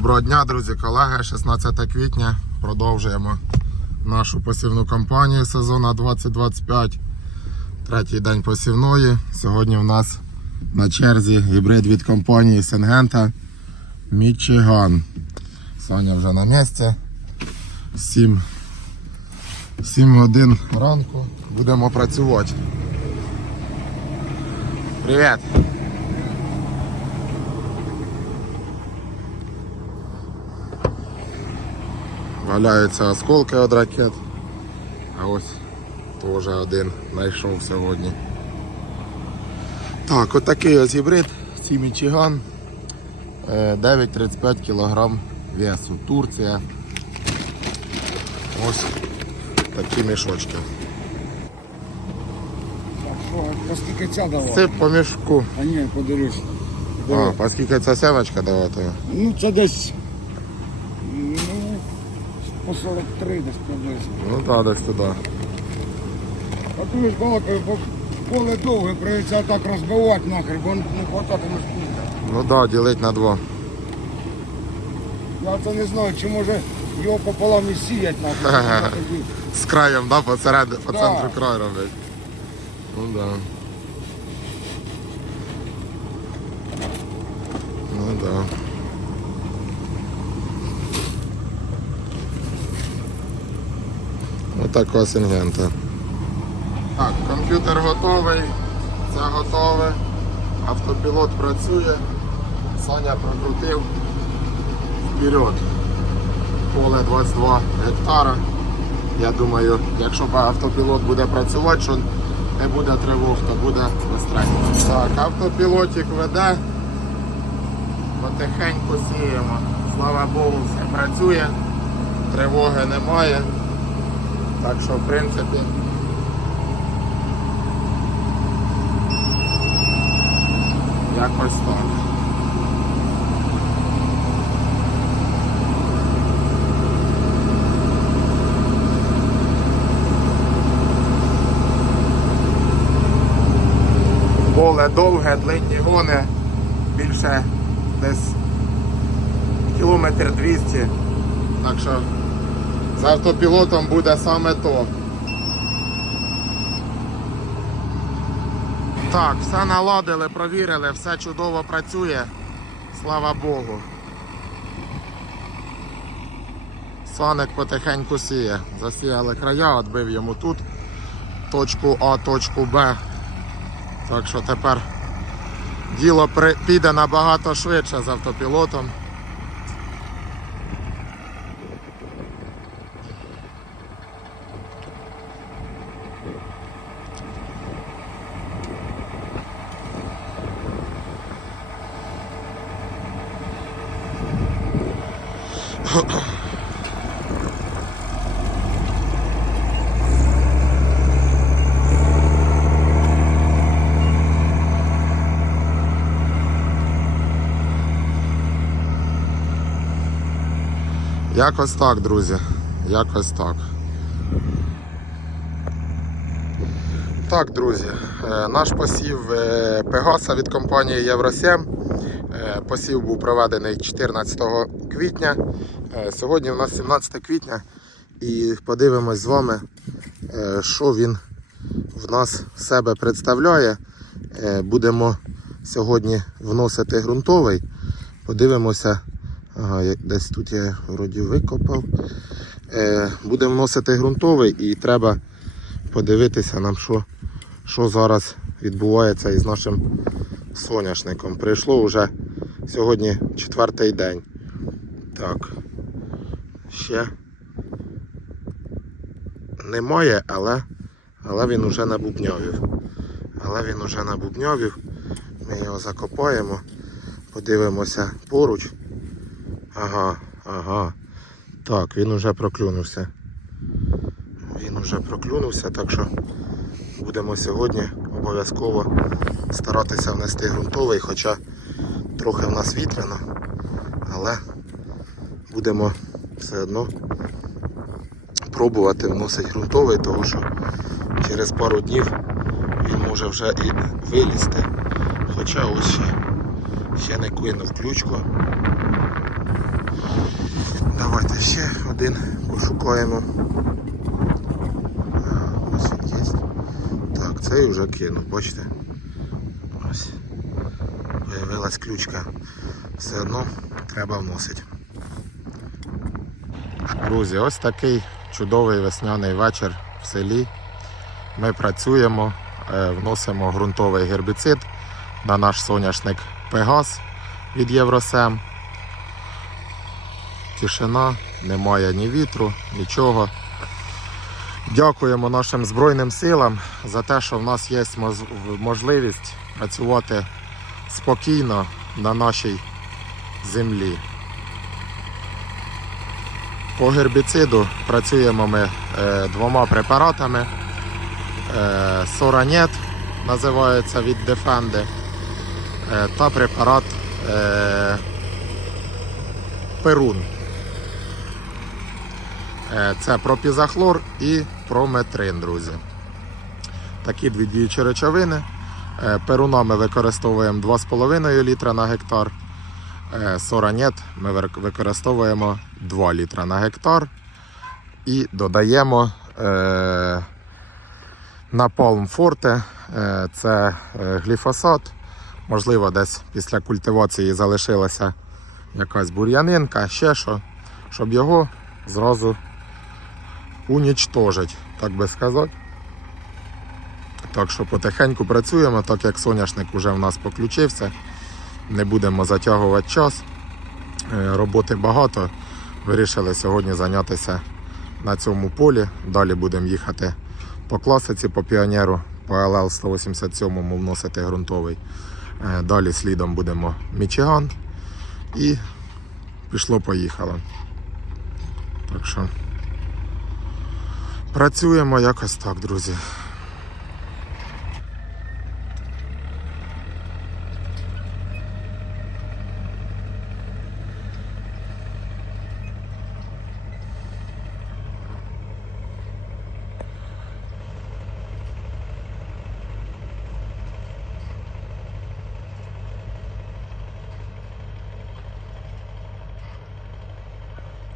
Доброго дня, друзі, колеги. 16 квітня. Продовжуємо нашу посівну кампанію сезону 2025. Третій день посівної. Сьогодні в нас на черзі гібрид від компанії Сенгента Мічиган. Саня вже на місці. 7, 7 годин ранку. Будемо працювати. Привіт! Валяються осколки від ракет. А ось теж один знайшов сьогодні. Так, отакий ось гібрид. Е, 9,35 кг весу. Турція. Ось такі мішочки. Так, що, по ця дала? Це по мішку. А ні, подивись. А, по скільки ця сявочка давати? Ну це десь по 43 десь приблизно. Ну так, десь туди. А ти ж балакаю, бо поле довге, прийдеться так розбивати нахер, бо не хватати не спільно. Ну так, да, ділить на два. Я це не знаю, чи може його пополам і сіять нахер. З краєм, да, посеред, по Да. центру краю роблять. Ну да. Ну да. Отако сингента. Так, комп'ютер готовий, це готове. Автопілот працює. Саня прокрутив. Вперед. Поле 22 гектара. Я думаю, якщо автопілот буде працювати, що не буде тривог, то буде безстречно. Так, автопілотик веде, потихеньку сіємо. Слава Богу, все працює, тривоги немає. Так що, в принципі, якось так. Поле довге, длинні гони, більше десь кілометр 200. Так що з автопілотом буде саме то. Так, все наладили, провірили, все чудово працює. Слава Богу. Соник потихеньку сіє. Засіяли края, відбив йому тут точку А, точку Б. Так що тепер діло піде набагато швидше з автопілотом. Якось так, друзі. Якось так. Так, друзі, е, наш посів е, Пегаса від компанії Євросім. Е, Посів був проведений 14 квітня. Сьогодні у нас 17 квітня і подивимось з вами, що він в нас себе представляє. Будемо сьогодні вносити ґрунтовий. Подивимося, ага, десь тут я вроді викопав. Е, Будемо вносити ґрунтовий і треба подивитися нам, що, що зараз відбувається із нашим соняшником. Прийшло вже сьогодні четвертий день. Так. Ще немає, але, але він уже набубньовів. Але він уже набубньовів. Ми його закопаємо, подивимося поруч. Ага, ага. Так, він уже проклюнувся. Він уже проклюнувся, так що будемо сьогодні обов'язково старатися внести ґрунтовий, хоча трохи в нас вітряно, але будемо все одно пробувати вносити ґрунтовий, тому що через пару днів він може вже і вилізти. Хоча ось ще, ще не кинув ключку. Давайте ще один пошукаємо. Ось він є. Так, цей вже кинув, бачите? Ось. Появилась ключка. Все одно треба вносити. Друзі, ось такий чудовий весняний вечір в селі. Ми працюємо, е, вносимо ґрунтовий гербіцид на наш соняшник Пегас від Євросем. Тишина, немає ні вітру, нічого. Дякуємо нашим Збройним силам за те, що в нас є можливість працювати спокійно на нашій землі. По гербіциду працюємо ми е, двома препаратами. Е, Соранет називається від Defende е, та препарат Перун. Е, Це пропізахлор і прометрин, друзі. Такі дві діючі речовини. Е, Перуна ми використовуємо 2,5 літра на гектар. Е, Соранет ми використовуємо 2 літра на гектар. І додаємо Напалм Форте. Е, Це гліфосат. Можливо, десь після культивації залишилася якась бур'янинка, ще що, щоб його зразу унічтожить, так би сказати. Так що потихеньку працюємо, так як соняшник вже в нас поключився. Не будемо затягувати час. Е, Роботи багато. Вирішили сьогодні зайнятися на цьому полі. Далі будемо їхати по класиці, по піонеру, по ЛЛ 187 вносити ґрунтовий. Е, Далі слідом будемо Мічиган. І пішло-поїхало. Так що працюємо якось так, друзі.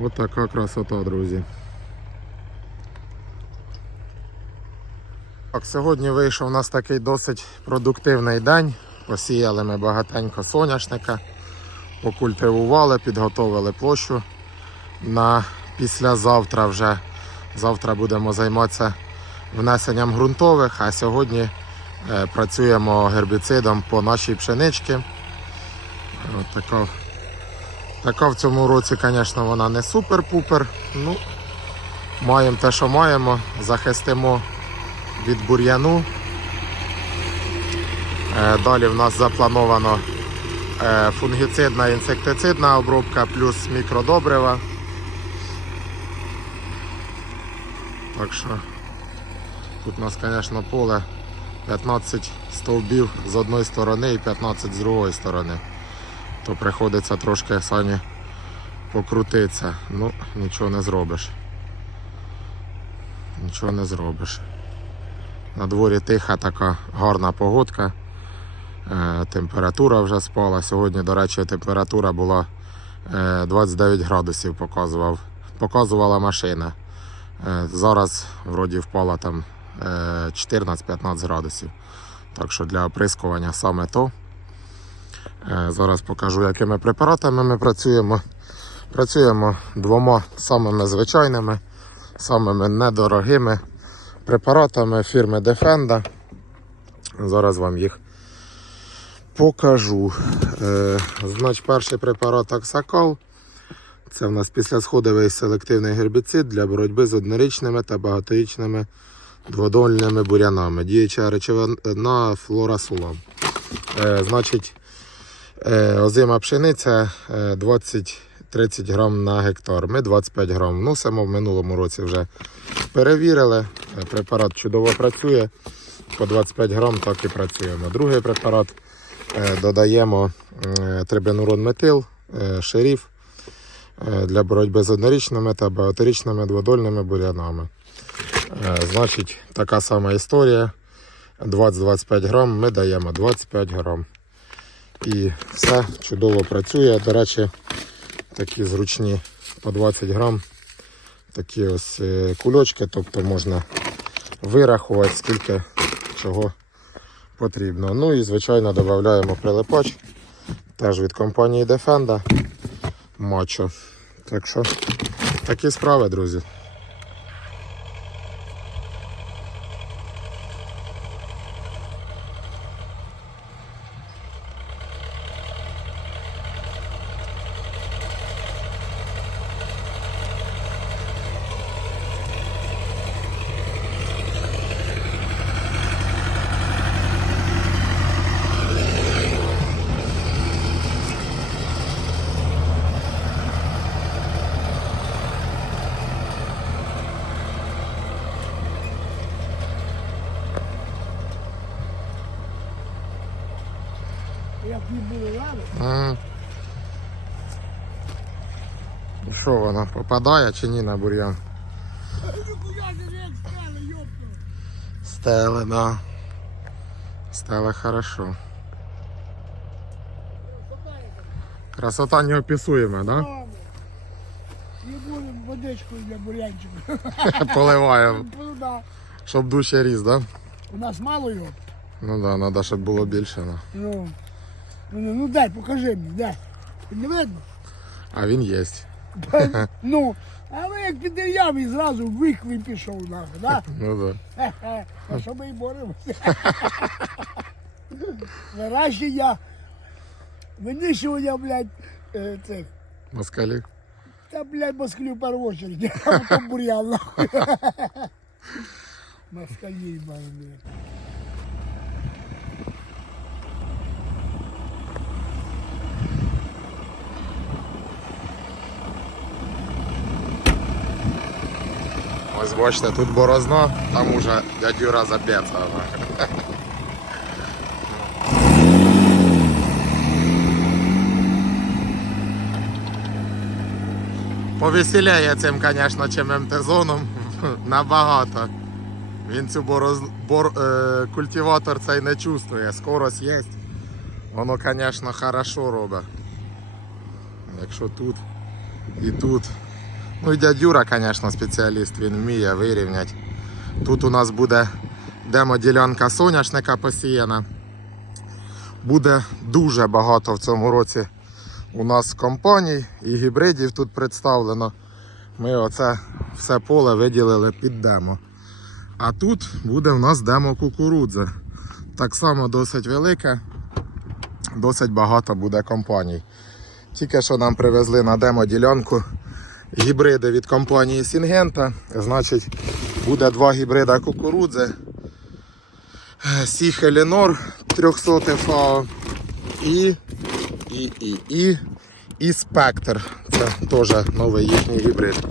Ось така красота, друзі. Так, сьогодні вийшов у нас такий досить продуктивний день. Посіяли ми багатенько соняшника, покультивували, підготовили площу на післязавтра вже. Завтра будемо займатися внесенням ґрунтових, а сьогодні е, працюємо гербіцидом по нашій пшеничці. От така Така в цьому році, звісно, вона не супер-пупер. Ну, маємо те, що маємо, захистимо від бур'яну. Е, Далі в нас заплановано е, фунгіцидна інсектицидна обробка плюс мікродобрива. Так що тут у нас, звісно, поле 15 стовбів з одної сторони і 15 з другої сторони то приходиться трошки самі покрутитися. Ну, нічого не зробиш. Нічого не зробиш. На дворі тиха така гарна погодка. Е, температура вже спала. Сьогодні, до речі, температура була е, 29 градусів показував, показувала машина. Е, зараз вроді впала там е, 14-15 градусів. Так що для оприскування саме то. Е, Зараз покажу, якими препаратами ми працюємо. Працюємо двома самими звичайними, самими недорогими препаратами фірми Defenda. Зараз вам їх покажу. Е, значить, перший препарат Аксакал. Це в нас післясходовий селективний гербіцид для боротьби з однорічними та багаторічними дводольними бурянами. Діюча речовина флорасулам. Е, значить, е, озима пшениця 20 30 грам на гектар. Ми 25 грам ну, вносимо. В минулому році вже перевірили. Е, препарат чудово працює. По 25 грам так і працюємо. Другий препарат е, додаємо е, трибенурон метил, шеріф для боротьби з однорічними та багаторічними дводольними бурянами. Значить, така сама історія. 20-25 грам ми даємо 25 грам. І все чудово працює. До речі, такі зручні по 20 грам. Такі ось е, кульочки, тобто можна вирахувати, скільки чого потрібно. Ну і звичайно додаємо прилипач. Теж від компанії Defenda. Мачо. Так що такі справи, друзі. І Що воно попадає чи ні на бур'ян? ніхуя не як стало, йопта. Стеле, да. Стеле хорошо. Красота неописуема, да? Мама, Не будемо водичкою для бурянчика. Поливаємо, Ну да. щоб дужче ріс, да? У нас мало його. Ну да, треба, щоб було більше. Да. Ну, ну, ну дай, покажи мені, дай. Не видно? А він є. Ну, а ви як під дерев'ями зразу вихвий пішов нахуй, да? Ну да. Хе-хе. А що ми і боремося? Вирощення, винищування, блядь, е, цих. Москалі. Та, блядь, москалю в першу очередь, а потім бур'ян, нахуй. Москалі, блядь. Ось бачите, тут борозно, там уже дядюра заб'ється. Повеселяє цим, звісно, чим МТ-зоном набагато. Він цю бороз... бор... е... культиватор цей не чувствує, скорость є. Воно, звісно, хорошо робить. Якщо тут і тут. Ну і дядюра, звісно, спеціаліст, він вміє вирівняти. Тут у нас буде демо-ділянка соняшника посіяна. Буде дуже багато в цьому році у нас компаній і гібридів тут представлено. Ми оце все поле виділили під демо. А тут буде в нас демо кукурудзи. Так само досить велике, досить багато буде компаній. Тільки що нам привезли на демо-ділянку гібриди від компанії Сінгента. Значить, буде два гібрида кукурудзи. Сіх Елінор 300 ФАО і, і, і, і, і Спектр. Це теж новий їхній гібрид.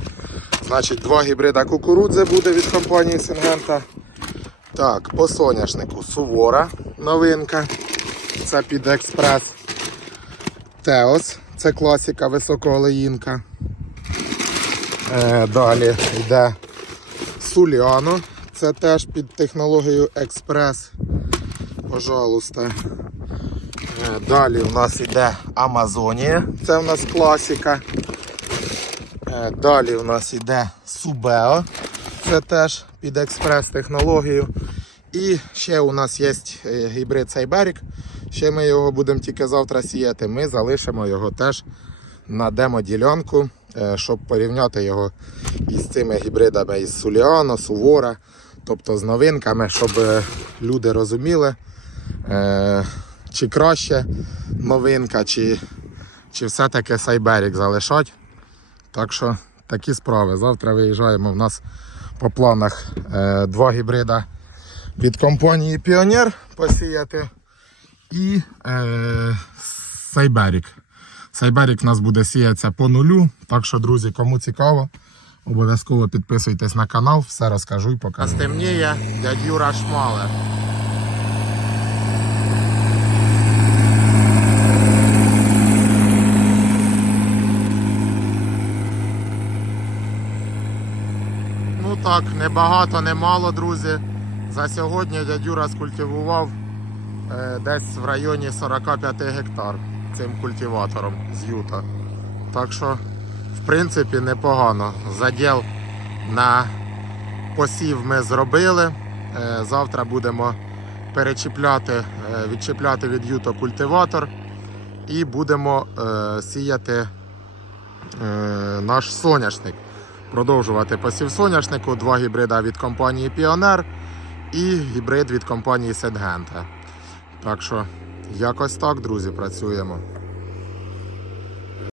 Значить, два гібрида кукурудзи буде від компанії Сінгента. Так, по соняшнику Сувора новинка. Це під експрес. Теос, це класика високоолеїнка. Е, далі йде Суліано. Це теж під технологією Експрес. Пожалуйста. Е, далі у нас йде Амазонія. Це у нас класика. Е, далі у нас йде Субео. Це теж під експрес технологію. І ще у нас є е, гібрид Сайберік. Ще ми його будемо тільки завтра сіяти. Ми залишимо його теж на демо-ділянку, е, щоб порівняти його із цими гібридами із Суліано, Сувора, тобто з новинками, щоб е, люди розуміли, е, чи краще новинка, чи, чи все-таки Сайберік залишать. Так що такі справи. Завтра виїжджаємо. У нас по планах е, два гібрида від компанії Піонер посіяти і е, Сайберік. Сайберік в нас буде сіятися по нулю. Так що, друзі, кому цікаво, обов'язково підписуйтесь на канал, все розкажу і покажу. Стемніє, дядь Юра шмале. Ну так, не багато, не мало, друзі. За сьогодні дядь скультивував е, десь в районі 45 гектар цим культиватором з юта. Так що в принципі, непогано. Заділ на посів ми зробили. Е, Завтра будемо перечіпляти, е, відчіпляти від юто культиватор і будемо е, сіяти наш соняшник. Продовжувати посів соняшнику, два гібрида від компанії Pioneer і гібрид від компанії Сетгента. Так що, якось так, друзі, працюємо.